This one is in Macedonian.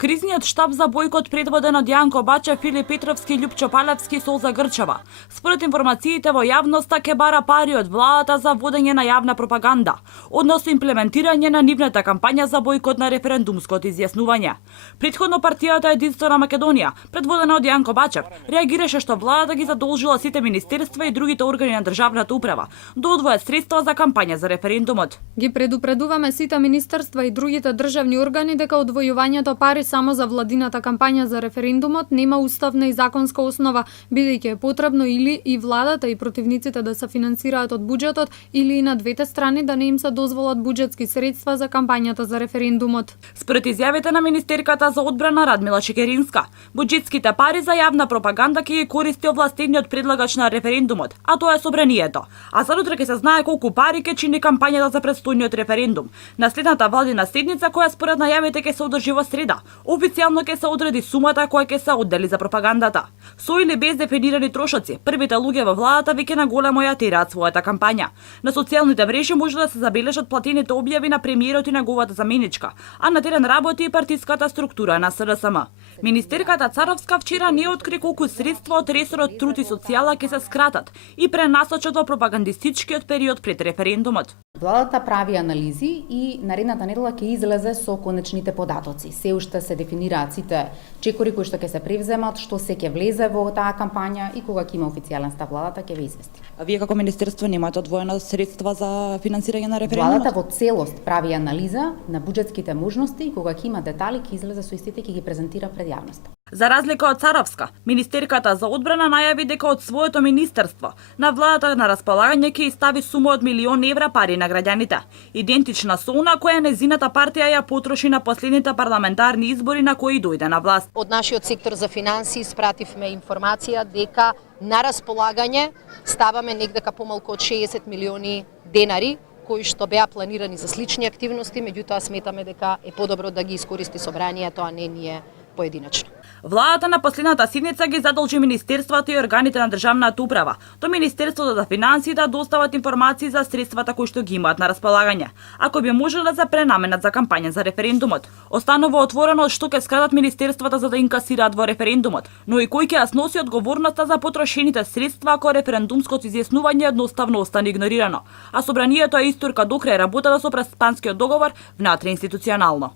Кризниот штаб за бојкот предводен од Јанко Бачев, Филип Петровски и Љупчо Палевски со загрчава. Според информациите во јавноста ке бара пари од владата за водење на јавна пропаганда, односно имплементирање на нивната кампања за бојкот на референдумското изјаснување. Претходно партијата Единствена Македонија, предводена од Јанко Бачев, реагираше што владата ги задолжила сите министерства и другите органи на државната управа да одвојат средства за кампања за референдумот. Ги предупредуваме сите министерства и другите државни органи дека одвојувањето пари само за владината кампања за референдумот нема уставна и законска основа, бидејќи е потребно или и владата и противниците да се финансираат од буџетот или и на двете страни да не им се дозволат буџетски средства за кампањата за референдумот. Според изјавите на министерката за одбрана Радмила Чекеринска, буџетските пари за јавна пропаганда ќе ги користи овластениот предлагач на референдумот, а тоа е собранието. А за утре ќе се знае колку пари ќе чини кампањата за предстојниот референдум. На следната владина седница, која според најавите ќе се одржи во среда, официјално ќе се одреди сумата која ќе се оддели за пропагандата. Со или без дефинирани трошоци, првите луѓе во владата веќе на големо ја тираат својата кампања. На социјалните мрежи може да се забележат платените објави на премиерот и неговата заменичка, а на терен работи и партиската структура на СДСМ. Министерката Царовска вчера не откри колку средства од ресорот труд и социјала ќе се скратат и пренасочат во пропагандистичкиот период пред референдумот. Владата прави анализи и наредната недела ќе излезе со конечните податоци. Се уште се дефинираат сите чекори кои што ќе се превземат, што се ќе влезе во таа кампања и кога ќе има официјален став владата ќе ве извести. А вие како министерство немате одвоена средства за финансирање на референдумот? Владата во целост прави анализа на буџетските можности и кога ќе има детали ќе излезе со истите и ќе ги презентира пред јавноста. За разлика од Царовска, министерката за одбрана најави дека од своето министерство на владата на располагање ќе стави сума од €1.000.000 пари на граѓаните, идентична со она која незината партија ја потроши на последните парламентарни избори на кои дојде на власт. Од нашиот сектор за финансии испративме информација дека на располагање ставаме негдека помалку од 60 милиони денари кои што беа планирани за слични активности, меѓутоа сметаме дека е подобро да ги искористи собранието, а не ние поединечно. Владата на последната седница ги задолжи министерствата и органите на државната управа до Министерството за финансии да достават информации за средствата кои што ги имаат на располагање, ако би можеле да се пренаменат за кампања за референдумот. Останува отворено што ќе скратат министерствата за да инкасираат во референдумот, но и кој ќе ја сноси одговорноста за потрошените средства ако референдумското изјаснување едноставно остане игнорирано, а собранието е истурка до крај работата со преспанскиот договор внатре институционално.